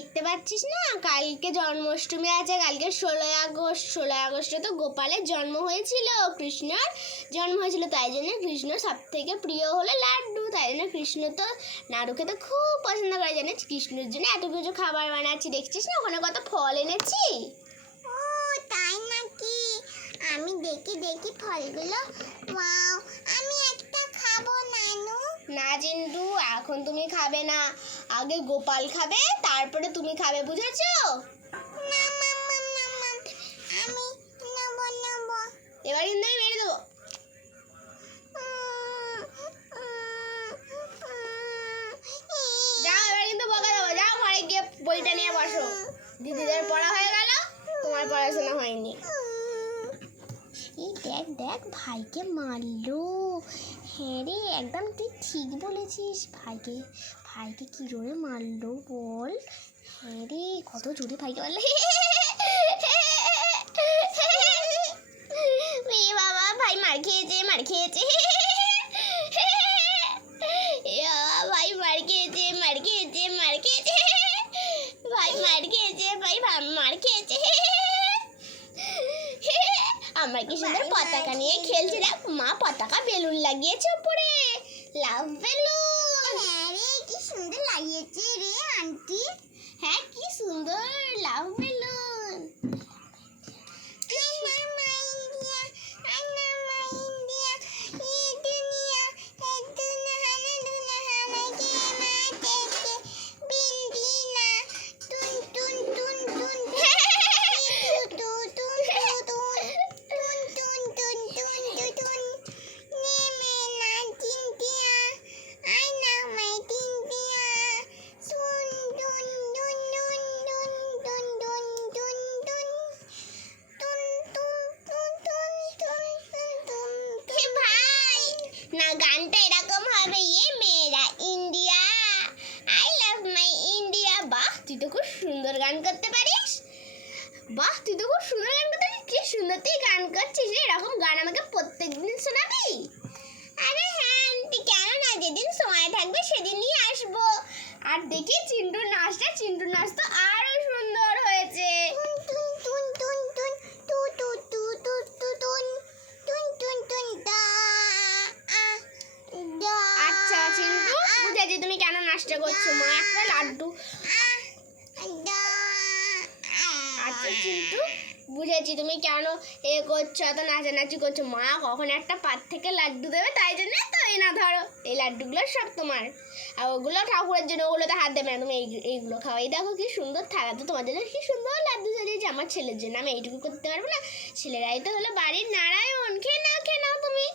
দেখতে পাচ্ছিস না, কালকে জন্মাষ্টমী আছে, কালকে 16ই আগস্ট। 16ই আগস্টে তো গোপালের জন্ম হয়েছিল, কৃষ্ণর জন্ম হয়েছিল। তাই জন্য কৃষ্ণ সব থেকে প্রিয় হলো লাড্ডু। তাই জন্য কৃষ্ণ তো নাড়ু খেতে খুব পছন্দ করে। জানিস কৃষ্ণের জন্য এত কিছু খাবার বানাচ্ছি, দেখছিস না ওখানে কত ফল এনেছি। ও তাই নাকি? আমি দেখি দেখি ফলগুলো। ওয়াও, আমি একটা খাবো নানু। না চিন্টু, এখন তুমি খাবে না, আগে গোপাল খাবে, তারপরে তুমি খাবে, বুঝেছো? মাম মাম মাম মাম মাম, আমি নেবো নেবো। এবার কিন্তু আমি মেরে দেবো। যাও, এবার কিন্তু বকা দেবো। যাও ঘরে গিয়ে বইটা নিয়ে বসো। দিদিদের পড়া হয়ে গেল, তোমার পড়াশোনা হয়নি। এই দেখ দেখ, ভাইকে মারলো। হ্যাঁ রে, একদম তুই ঠিক বলেছিস। ভাইকে ভাইকে কি জোরে মারলো বল। হ্যাঁ রে, কত জোরে ভাইকে মারলো। এ বাবা, ভাই মার খেয়েছে, মার খেয়েছে। ভাই মার খেয়েছে, মার খেয়েছে, মার খেয়েছে। ভাই মার খেয়েছে, ভাই মার খেয়েছে। আমরা কি সুন্দর পতাকা নিয়ে খেলছি। দেখ মা পতাকা বেলুন লাগিয়েছে উপরে, লাভ বেলুন। হ্যাঁ রে, কি সুন্দর লাগিয়েছে রে আন্টি। হ্যাঁ, কি সুন্দর লাভ বেলুন। না, গানটা এরকম হবে, ইয়ে মেরা India, I love my India. বাহ, তুই তো খুব সুন্দর গান করতে পারিস। বাহ, তুই তো খুব সুন্দর গান করতে পারিস। কি সুন্দর তুই গান করছিস রে। এরকম গান আমাকে প্রত্যেকদিন শোনাবি? আরে হ্যাঁ আন্টি, কেন না, যেদিন সময় থাকবে সেদিনই আসবো। আর দেখি চিন্টুর নাচটা, চিন্টুর নাচ তো আরো সুন্দর হয়েছে। আচ্ছা চিন্টু, বুঝেছি তুমি কেন নাচটা করছো। মা একটা লাড্ডু। আচ্ছা চিন্টু, বুঝেছি তুমি কেন করছো, এত নাচানাচি করছো। মা কখন একটা পাত থেকে লাড্ডু দেবে, তাই জন্য তো এই না ধরো, এই লাড্ডুগুলো সব তোমার। আর ওগুলো ঠাকুরের জন্য, ওগুলোতে হাত দেবে না, তুমি এইগুলো খাও। এই দেখো কি সুন্দর থাকা, তো তোমার জন্য কি সুন্দর লাড্ডু সাজিয়েছে। আমার ছেলের জন্য আমি এইটুকু করতে পারবো না? ছেলেরাই তো হলো বাড়ির নারায়ণ। খেয়ে নাও, খেয়ে নাও তুমি।